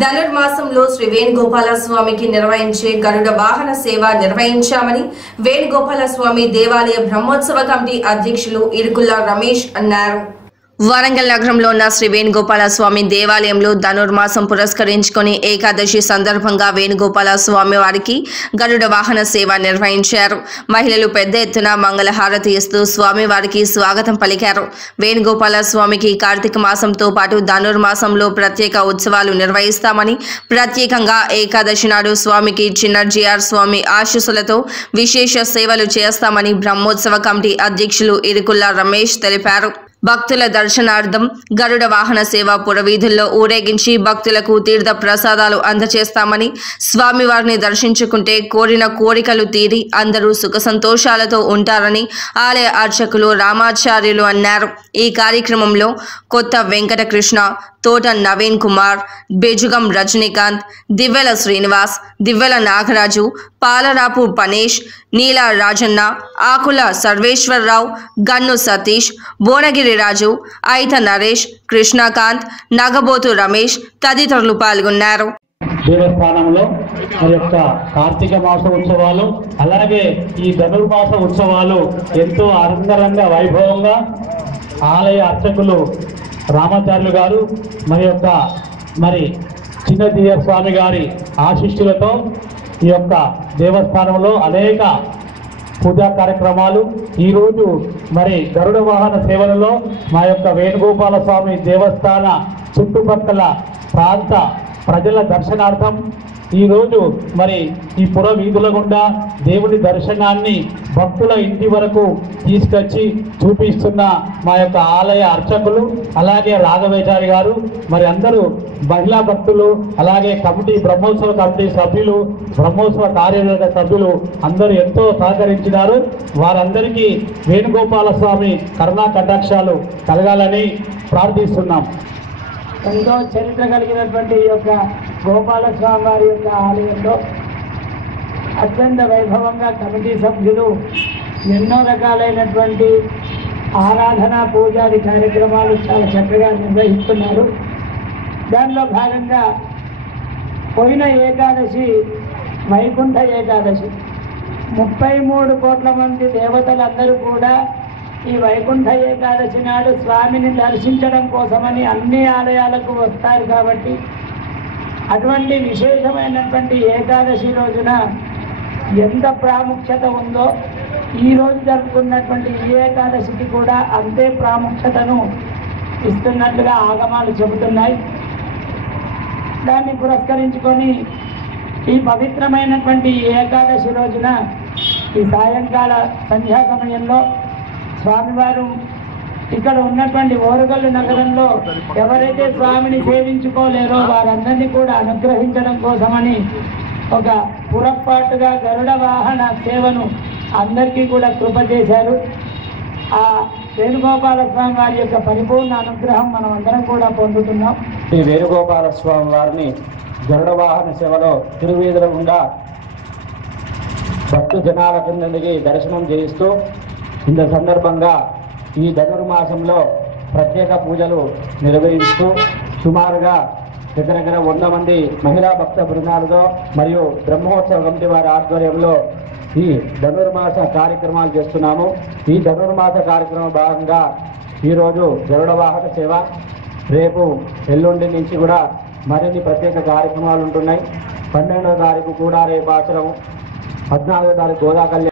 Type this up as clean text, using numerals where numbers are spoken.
ధనుర్మాసంలో శ్రీ వేణుగోపాల స్వామికి నిర్వహించే గరుడ వాహన సేవ నిర్వహించామని వేణుగోపాల స్వామి దేవాలయ బ్రహ్మోత్సవ కమిటీ అధ్యక్షులు ఇరుకుల రమేష్ అన్నారు. వరంగల్ నగరంలో ఉన్న శ్రీ వేణుగోపాల స్వామి దేవాలయంలో ధనుర్మాసం పురస్కరించుకొని ఏకాదశి సందర్భంగా వేణుగోపాల స్వామి వారికి గరుడ వాహన సేవ నిర్వహించారు. మహిళలు పెద్ద ఎత్తున మంగళహారతి ఇస్తూ స్వామి వారికి స్వాగతం పలికారు. వేణుగోపాల స్వామికి కార్తీక మాసంతో పాటు ధనుర్మాసంలో ప్రత్యేక ఉత్సవాలు నిర్వహిస్తామని, ప్రత్యేకంగా ఏకాదశి నాడు స్వామికి చిన్నర్జీఆర్ స్వామి ఆశీస్సులతో విశేష సేవలు చేస్తామని బ్రహ్మోత్సవ కమిటీ అధ్యక్షులు ఇరుకుల రమేష్ తెలిపారు. భక్తుల దర్శనార్థం గరుడ వాహన సేవ పురవీధుల్లో ఊరేగించి భక్తులకు తీర్థ ప్రసాదాలు అందజేస్తామని, స్వామివారిని దర్శించుకుంటే కోరిన కోరికలు తీరి అందరూ సుఖ సంతోషాలతో ఉంటారని ఆలయ అర్చకులు రామాచార్యులు అన్నారు. ఈ కార్యక్రమంలో కొత్త వెంకటకృష్ణ, తోట నవీన్ కుమార్, బెజుగం రజనీకాంత్, దివ్వెల శ్రీనివాస్, దివ్వెల నాగరాజు, పాలరాపు పనేష్, నీల రాజన్న, ఆకుల సర్వేశ్వరరావు, గన్ను సతీష్, భువనగిరి రాజు, ఐత నరేష్, కృష్ణకాంత్, నగబోతు రమేష్ తదితరులు పాల్గొన్నారు. దేవస్థానంలో మరి యొక్క కార్తీక మాస ఉత్సవాలు అలాగే ఈ ధనుర్మాస ఉత్సవాలు ఎంతో అంగరంగ వైభవంగా ఆలయ అర్చకులు రామాచార్యులు గారు మరి చిన్నజీఆర్ స్వామి గారి ఆశీస్సులతో ఈ యొక్క దేవస్థానంలో అనేక పూజా కార్యక్రమాలు ఈరోజు మరి గరుడ వాహన సేవలలో మా యొక్క వేణుగోపాల స్వామి దేవస్థాన చుట్టుపక్కల ప్రాంత ప్రజల దర్శనార్థం ఈరోజు మరి ఈ పుర వీధుల గుండా దేవుని దర్శనాన్ని భక్తుల ఇంటి వరకు తీసుకొచ్చి చూపిస్తున్న మా యొక్క ఆలయ అర్చకులు అలాగే రాఘవేచారి గారు, మరి అందరూ మహిళా భక్తులు అలాగే కమిటీ బ్రహ్మోత్సవ కమిటీ సభ్యులు, బ్రహ్మోత్సవ కార్యవర్గ సభ్యులు అందరూ ఎంతో సహకరించినారు. వారందరికీ వేణుగోపాల స్వామి కరుణా కటాక్షాలు కలగాలని ప్రార్థిస్తున్నాం. ఎంతో చరిత్ర కలిగినటువంటి ఈ యొక్క గోపాలస్వామి వారి యొక్క ఆలయంలో అత్యంత వైభవంగా కమిటీ సభ్యులు ఎన్నో రకాలైనటువంటి ఆరాధన పూజాది కార్యక్రమాలు చాలా చక్కగా నిర్వహిస్తున్నారు. దానిలో భాగంగా పోయిన ఏకాదశి వైకుంఠ ఏకాదశి 33 కోట్ల మంది దేవతలందరూ కూడా ఈ వైకుంఠ ఏకాదశి నాడు స్వామిని దర్శించడం కోసమని అన్ని ఆలయాలకు వస్తారు. కాబట్టి అటువంటి విశేషమైనటువంటి ఏకాదశి రోజున ఎంత ప్రాముఖ్యత ఉందో ఈరోజు జరుపుకున్నటువంటి ఈ ఏకాదశికి కూడా అంతే ప్రాముఖ్యతను ఇస్తున్నట్లుగా ఆగమాలు చెబుతున్నాయి. దాన్ని పురస్కరించుకొని ఈ పవిత్రమైనటువంటి ఏకాదశి రోజున ఈ సాయంకాల సంధ్యా సమయంలో స్వామివారు ఇక్కడ ఉన్నటువంటి ఓరుగల్లు నగరంలో ఎవరైతే స్వామిని సేవించుకోలేరో వారందరినీ కూడా అనుగ్రహించడం కోసమని ఒక పురపాటుగా గరుడ వాహన సేవను అందరికీ కూడా కృప చేశారు. ఆ వేణుగోపాల స్వామి వారి యొక్క పరిపూర్ణ అనుగ్రహం మనం అందరం కూడా పొందుతున్నాం. ఈ వేణుగోపాల స్వామి వారిని గరుడ వాహన సేవలో తిరువీధుల గుండా భక్తు జనాల కిందకి దర్శనం చేయిస్తూ ఇంత సందర్భంగా ఈ ధనుర్మాసంలో ప్రత్యేక పూజలు నిర్వహిస్తూ సుమారుగా దగ్గర 100 మంది మహిళా భక్త బృందాలతో మరియు బ్రహ్మోత్సవ కమిటీ వారి ఆధ్వర్యంలో ఈ ధనుర్మాస కార్యక్రమాలు చేస్తున్నాము. ఈ ధనుర్మాస కార్యక్రమం భాగంగా ఈరోజు గరుడ వాహన సేవ, రేపు ఎల్లుండి నుంచి కూడా మరిన్ని ప్రత్యేక కార్యక్రమాలు ఉంటున్నాయి. 12వ తారీఖు కూడా రేపు ఆచరము, 14వ తారీఖు గోదా కళ్యాణం.